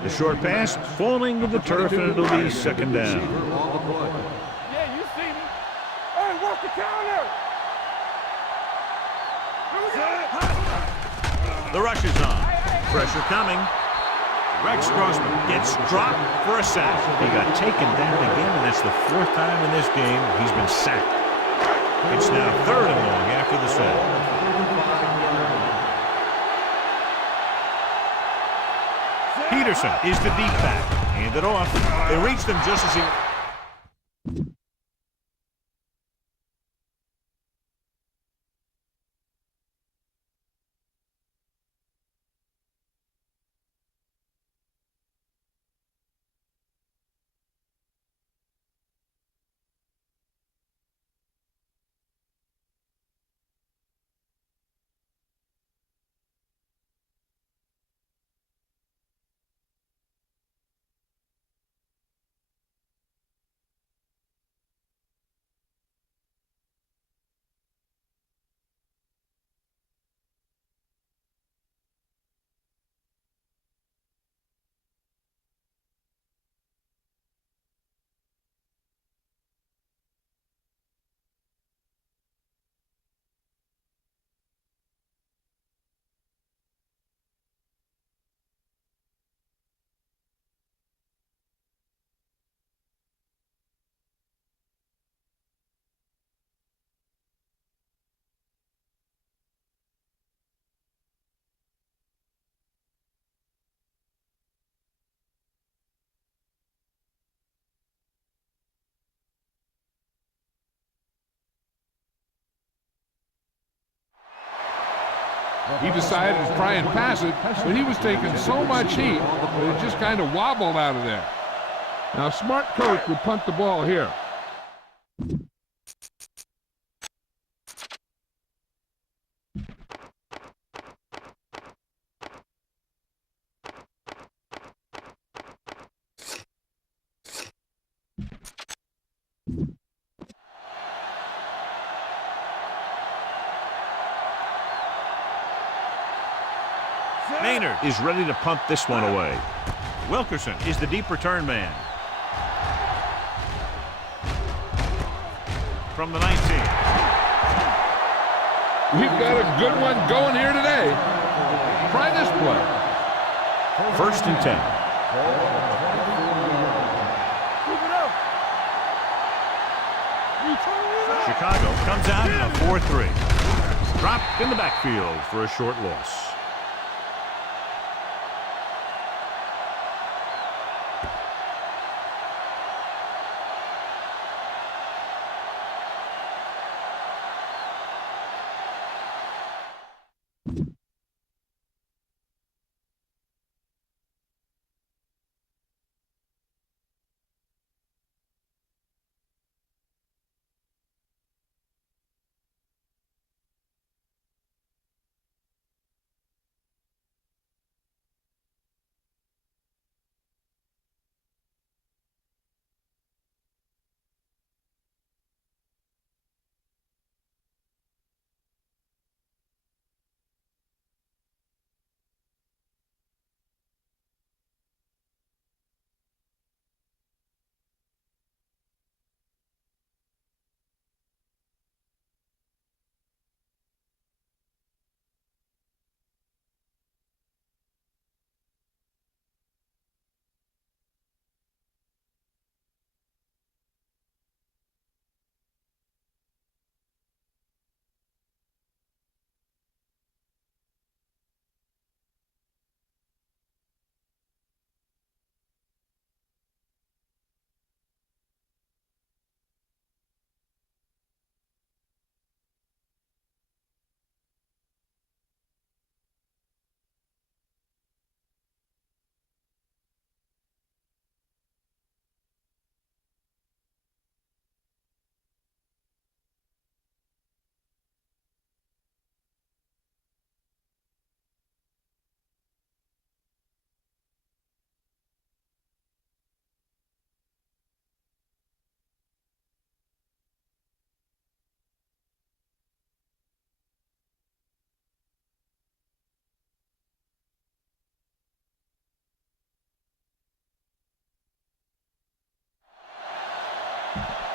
The short pass falling to the turf, and it'll be second down. Yeah, you see me. Hey, what's the counter? The rush is on. Pressure coming. Rex Grossman gets dropped for a sack. He got taken down again, and that's the fourth time in this game he's been sacked. It's now third and long after the sack. Peterson is the deep back. Hand it off. They reached him just as he... He decided to try and pass it, but he was taking so much heat that it just kind of wobbled out of there. Now, a smart coach would punt the ball here. Maynard is ready to punt this one away. Wilkerson is the deep return man. From the 19. We've got a good one going here today. Try this play. 1st and 10. Chicago comes out in a 4-3. Dropped in the backfield for a short loss.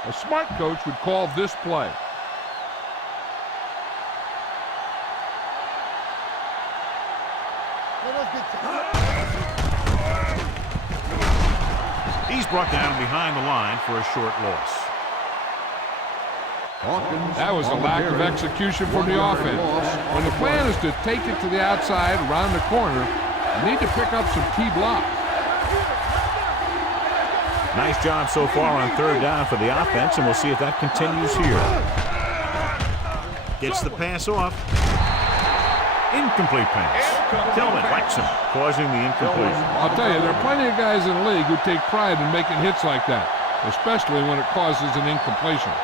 A smart coach would call this play. He's brought down behind the line for a short loss. That was a lack of execution from the offense. When the plan is to take it to the outside, around the corner, you need to pick up some key blocks. Nice job so far on 3rd down for the offense, and we'll see if that continues here. Gets the pass off. Incomplete pass. Tillman whacks him, causing the incompletion. I'll tell you, there are plenty of guys in the league who take pride in making hits like that, especially when it causes an incompletion.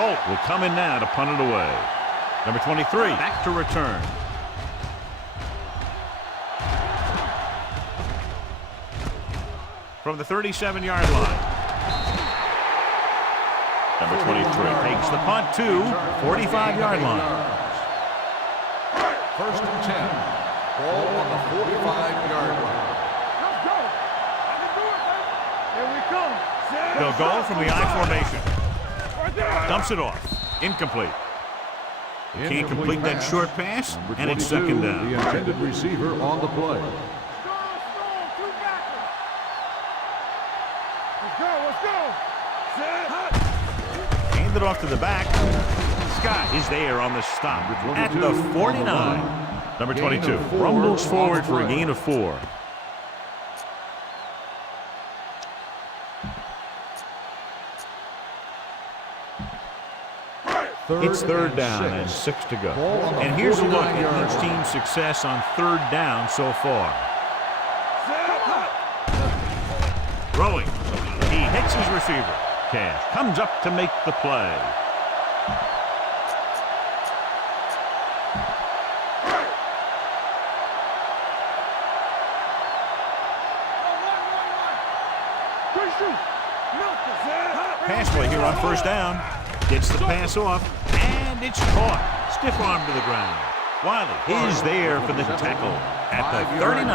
Holt will come in now to punt it away. Number 23, back to return. From the 37-yard line. Number 23 takes the punt to 45-yard line. 1st and 10. Ball on the 45-yard line. Let's go. I can do it, man. Here we come. They'll go from the I formation. Right there. Dumps it off. Incomplete. Can't complete that short pass, and it's 2nd down. The intended receiver on the play. Hand it off to the back. Scott is there on the stop at the 49. Number 22 rumbles forward for a gain of 4. It's third down and 6 to go. And here's a look at each team's success on third down so far. Throwing. He hits his receiver. Cash comes up to make the play. Pass play here on first down. Gets the pass off, and it's caught. Stiff arm to the ground. Wiley is there for the tackle at the 39.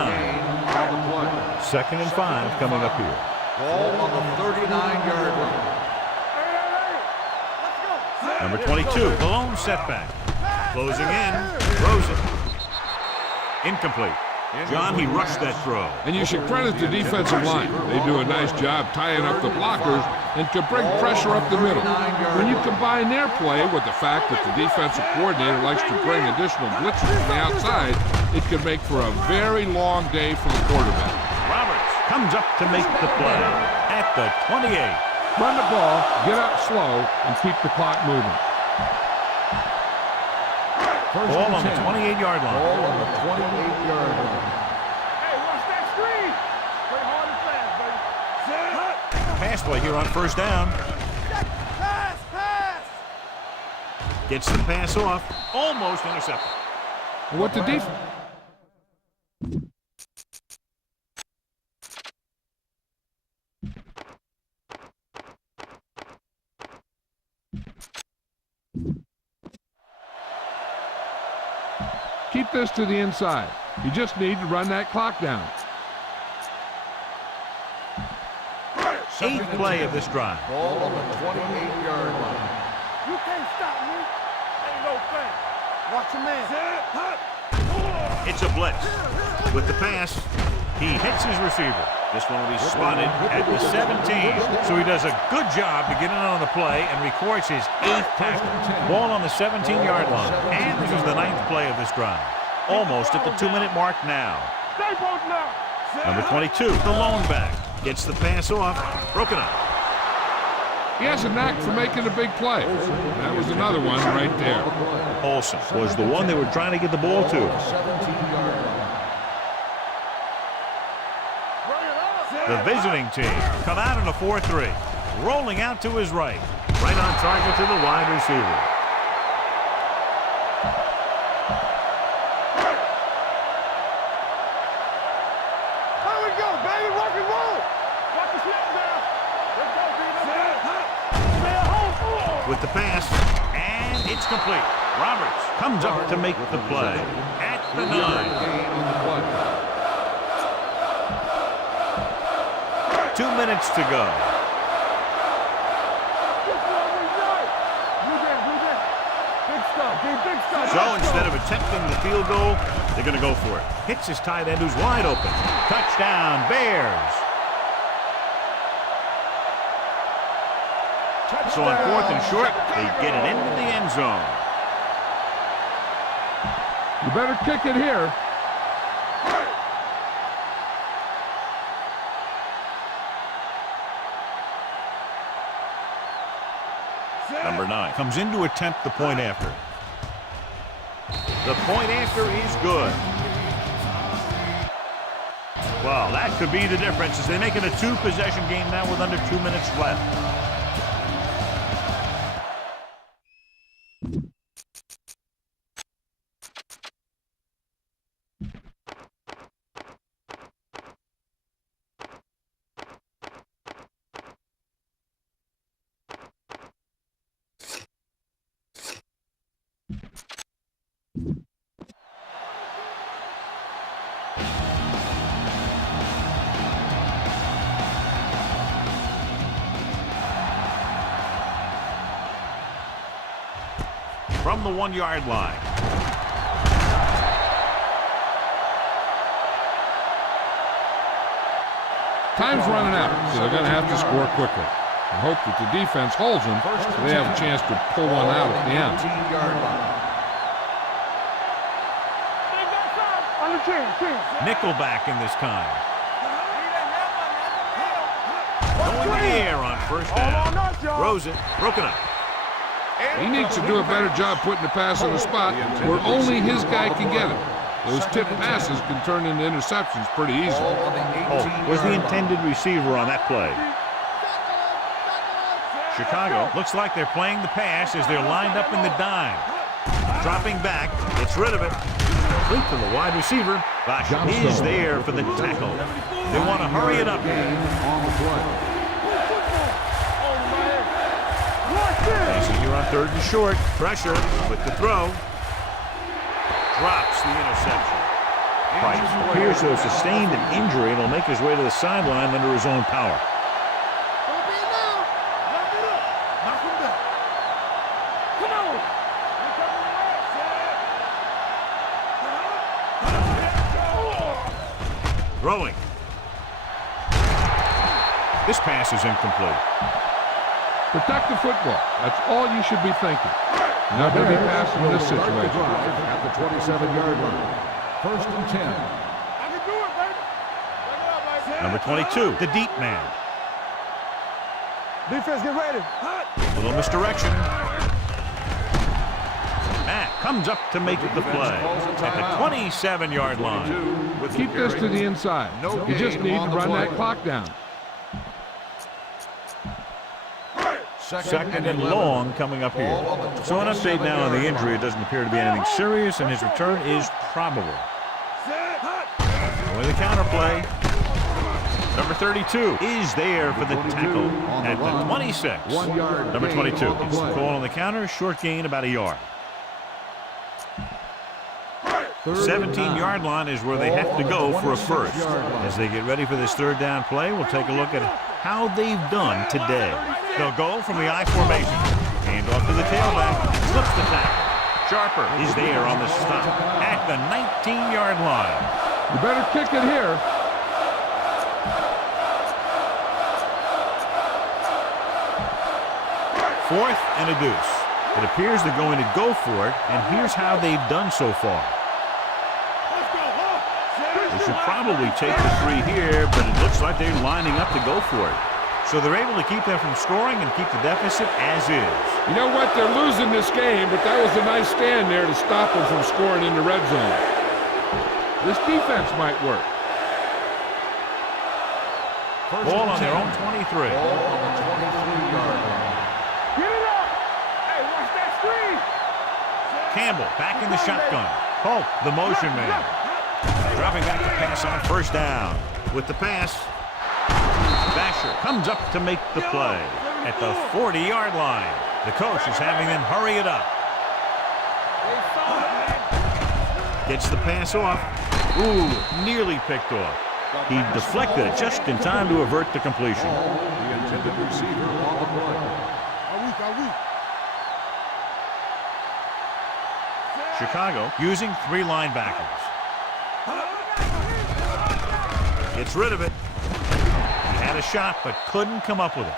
2nd and 5 coming up here. Ball on the 39-yard line. Number 22, the lone setback. Closing in, throws it. Incomplete. John, he rushed that throw. And you should credit the defensive line. They do a nice job tying up the blockers and can bring pressure up the middle. When you combine their play with the fact that the defensive coordinator likes to bring additional blitzers from the outside, it can make for a very long day for the quarterback. Roberts comes up to make the play at the 28. Run the ball, get up slow, and keep the clock moving. Ball on the 28-yard line. Ball on the 28-yard line. Hey, watch that screen. Play hard and fast, baby. Pass play here on first down. Pass. Gets the pass off. Almost intercepted. What the defense... Keep this to the inside. You just need to run that clock down. 8th play of this drive. Ball on the 28-yard line. You can't stop me. Ain't no thing. Watch your man. It's a blitz. With the pass, he hits his receiver. This one will be spotted at the 17. So he does a good job to get in on the play and records his 8th tackle. Ball on the 17-yard line. And this is the 9th play of this drive. Almost at the 2-minute mark now. Stay both now. Number 22, the lone back. Gets the pass off. Broken up. He has a knack for making a big play. That was another one right there. Olsen was the one they were trying to get the ball to. 17-yard line. The visiting team come out in a 4-3. Rolling out to his right. Right on target to the wide receiver. Here we go, baby. Rock and roll. Watch the snap down. Let's go, baby. Stay at home. With the pass, and it's complete. Roberts comes up to make the play at the 9. Gain on the play. 2 minutes to go. So instead of attempting the field goal, they're going to go for it. Hits his tight end who's wide open. Touchdown, Bears. So on 4th and short, they get it into the end zone. You better kick it here. Number 9 comes in to attempt the point after. The point after is good. Well, that could be the difference as they make it a 2-possession game now with under 2 minutes left. From the 1-yard line. Time's running out, so they're going to have to score quickly. I hope that the defense holds them so they have a chance to pull one out at the end. 17-yard line. Nickelback in this time. Going in the air on first down. Throws it. Broken up. He needs to do a better job putting the pass in a spot where only his guy can get it. Those tip passes can turn into interceptions pretty easily. Was the intended receiver on that play. Chicago looks like they're playing the pass as they're lined up in the dime. Dropping back, gets rid of it. Complete to the wide receiver. Bosch is there for the tackle. They want to hurry it up. Passing here on 3rd and short. Pressure with the throw. Drops the interception. Price appears to have sustained an injury and will make his way to the sideline under his own power. Throwing. This pass is incomplete. Protect the football. That's all you should be thinking. Not going to be passing in this situation. At the 27-yard line. 1st and 10. I can do it, baby. Number 22, the deep man. Defense, get ready. Little misdirection. Matt comes up to make the play at the 27-yard line. Keep this to the inside. You just need to run that clock down. Second and long coming up here. So an update now on the injury. It doesn't appear to be anything serious, and his return is probable. With the counter play. Number 32 is there for the tackle at the 26. Number 22 gets the call on the counter. Short gain, about a yard. 17-yard line is where they have to go for a first. As they get ready for this 3rd down play, we'll take a look at how they've done today. They'll go from the I formation. Hand off to the tailback. Slips the tackle. Sharper is there on the stop at the 19-yard line. You better kick it here. Fourth and a deuce. It appears they're going to go for it, and here's how they've done so far. They should probably take the 3 here, but it looks like they're lining up to go for it. So they're able to keep them from scoring and keep the deficit as is. You know what? They're losing this game, but that was a nice stand there to stop them from scoring in the red zone. This defense might work. Ball on their own 23. Get it up. Hey, watch that screen. Campbell back in the shotgun. Polk, the motion man. Dropping back to pass on 1st down. With the pass, Basher comes up to make the play at the 40-yard line. The coach is having them hurry it up. Gets the pass off. Ooh, nearly picked off. He deflected it just in time to avert the completion. The intended receiver on the play. Chicago using 3 linebackers. Gets rid of it. He had a shot, but couldn't come up with it.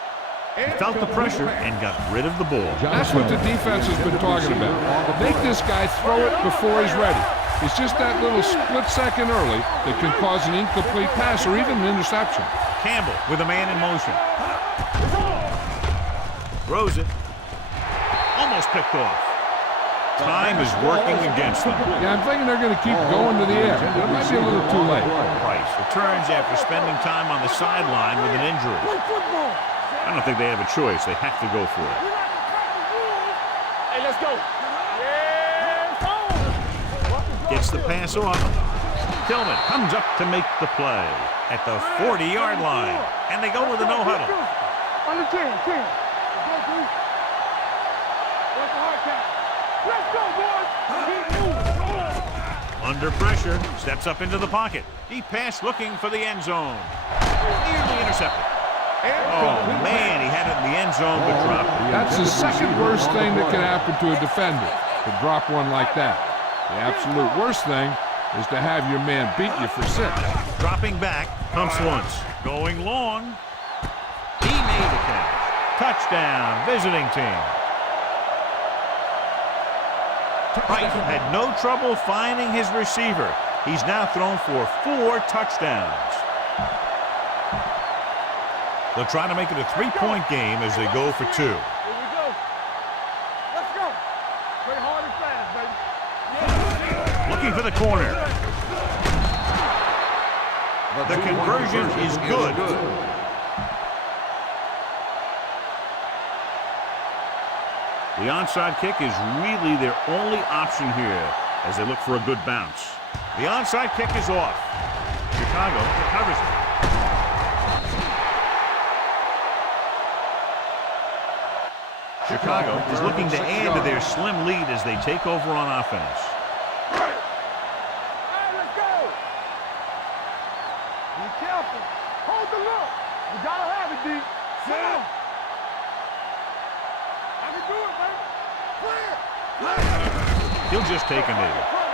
He felt the pressure and got rid of the ball. That's what the defense has been talking about. Make this guy throw it before he's ready. It's just that little split second early that can cause an incomplete pass or even an interception. Campbell with a man in motion. Throws it. Almost picked off. Time is working against them. Yeah, I'm thinking they're going to keep going to the air. It might be a little too late. Price returns after spending time on the sideline with an injury. I don't think they have a choice. They have to go for it. Hey, let's go. Gets the pass off. Tillman comes up to make the play at the 40-yard line. And they go with a no-huddle. On the 10. Let's go, dude. What's the hard count? Let's go, boys. Under pressure, steps up into the pocket. Deep pass looking for the end zone. Nearly intercepted. Oh, man, he had it in the end zone, but dropped it. That's the second worst thing that can happen to a defender, to drop one like that. The absolute worst thing is to have your man beat you for 6. Dropping back, pumps once. Going long. He made the catch. Touchdown, visiting team. Price had no trouble finding his receiver. He's now thrown for 4 touchdowns. They'll try to make it a 3-point game as they go for 2. Here we go. Let's Play hard and fast, baby. Looking for the corner. The conversion is good. The onside kick is really their only option here as they look for a good bounce. The onside kick is off. Chicago recovers it. Chicago is looking to add to their slim lead as they take over on offense. Hey, let's go. Be careful. Hold the look. You gotta have it, D. Come on. I can do it, baby. Clear. He'll just take a knee.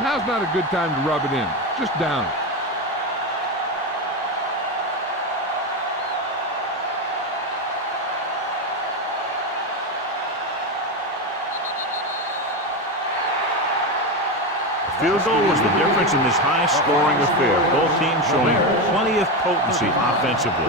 Now's not a good time to rub it in. Just down. Field goal was the difference in this high-scoring affair. Both teams showing plenty of potency offensively.